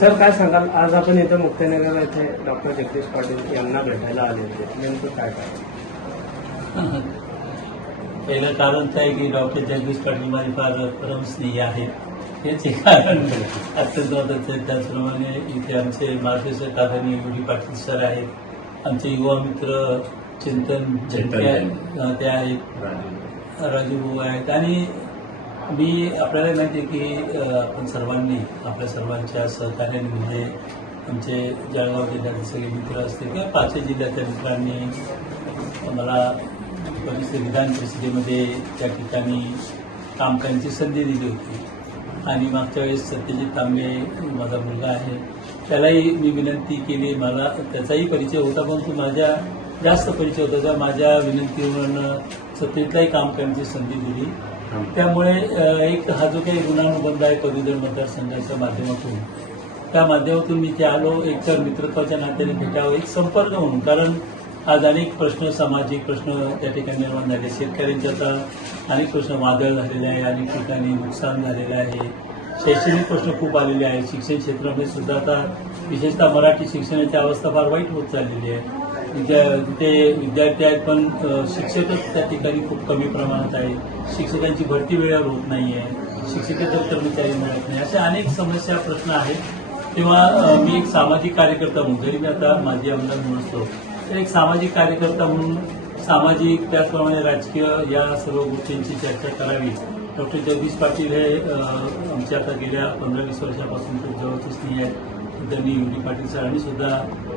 Sir काय सांगाल, आज आपण इथं मुक्ताईनगर येथे डॉक्टर जगदीश पाटील यांना भेटायला आले होते, नेमकं काय कारण? पहिलं कारण तर आहे की डॉक्टर जगदीश पाटील माझे फार परमस्नेही आहेत. हेच एक कारण अत्यंत महत्त्वाचं आहे. त्याचप्रमाणे इथे आमचे मार्गदर्शक आदरणीय UD पाटील सर आहेत. आमचे युवा मित्र चिंतन झटके ते आहेत, राजू भाऊ आहेत. आणि मी आपल्याला माहिती आहे की आपण सर्वांनी आपल्या सर्वांच्या सहकार्याने म्हणजे आमचे जळगाव जिल्ह्याचे सगळे मित्र असतील किंवा पाचही जिल्ह्याच्या मित्रांनी मला विधान परिषदेमध्ये त्या ठिकाणी काम करण्याची संधी दिली होती. आणि मागच्या वेळेस सत्यजित तांबे माझा मुलगा आहे, त्यालाही मी विनंती केली. मला त्याचाही परिचय होता, परंतु माझ्या जास्त परिचय होता, तेव्हा माझ्या विनंतीवरून सत्यजितलाही काम करण्याची संधी दिली. त्यामुळे एक हा जो काही ऋणानुबंध आहे पदवीधर मतदारसंघाच्या माध्यमातून, त्या माध्यमातून मी ते आलो. एक तर मित्रत्वाच्या नात्याने भेटावं, एक संपर्क म्हणून. कारण आज अनेक प्रश्न, सामाजिक प्रश्न त्या ठिकाणी निर्माण झाले. शेतकऱ्यांचे आता अनेक प्रश्न वादळ झालेले आहे, अनेक ठिकाणी नुकसान झालेलं आहे. शैक्षणिक प्रश्न खूप आलेले आहेत. शिक्षण क्षेत्रामध्ये सुद्धा आता विशेषतः मराठी शिक्षणाची अवस्था फार वाईट होत चाललेली आहे. तिथे विद्यार्थी आहेत, पण शिक्षकच त्या ठिकाणी खूप कमी प्रमाणात आहे. शिक्षकांची भरती वेळेवर होत नाही आहे, शिक्षकेतर कर्मचारी मिळत नाही. अशा अनेक समस्या, प्रश्न आहेत. तेव्हा मी एक सामाजिक कार्यकर्ता म्हणून, जरी मी आता माझी आमदार म्हणून असतो, तर एक सामाजिक कार्यकर्ता म्हणून सामाजिक त्याचप्रमाणे राजकीय या सर्व गोष्टींची चर्चा करावी. डॉक्टर जगदीश पाटील हे आमचे आता गेल्या 15-20 वर्षापासून खूप जवळचे स्नेही आहेत. त्यांनी UD पाटील सरांनी सुद्धा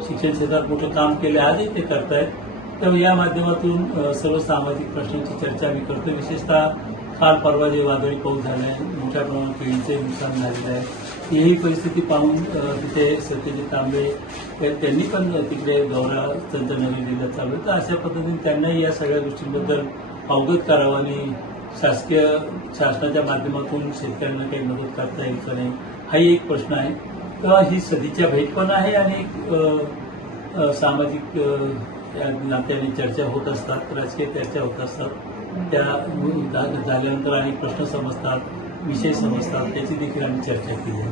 शिक्षण क्षेत्रात मोठं काम केलं, आजही ते करतायत. तर या माध्यमातून सर्व सामाजिक प्रश्नांची चर्चा मी करतो. विशेषतः काल परवा जे वादळी पाऊस झाला आहे, मोठ्या प्रमाणात पिढीचे नुकसान झालेलं आहे. ही परिस्थिती पाहून तिथे सत्यजित तांबे त्यांनी पण तिकडे दौरा त्यांचा नवी जिल्ह्यात चालू आहे. तर अशा पद्धतीने त्यांनाही या सगळ्या गोष्टींबद्दल अवगत करावं आणि शासनाच्या माध्यमातून शेतकऱ्यांना काही मदत करता येईल का नाही, हाही एक प्रश्न आहे. तर ही सदिच्छा भेट पण आहे आणि एक सामाजिक नात्याने चर्चा होत असतात, राजकीय चर्चा होत असतात. त्या झाल्यानंतर अनेक प्रश्न समजतात, विषय समजतात, त्याची देखील आम्ही चर्चा केली आहे.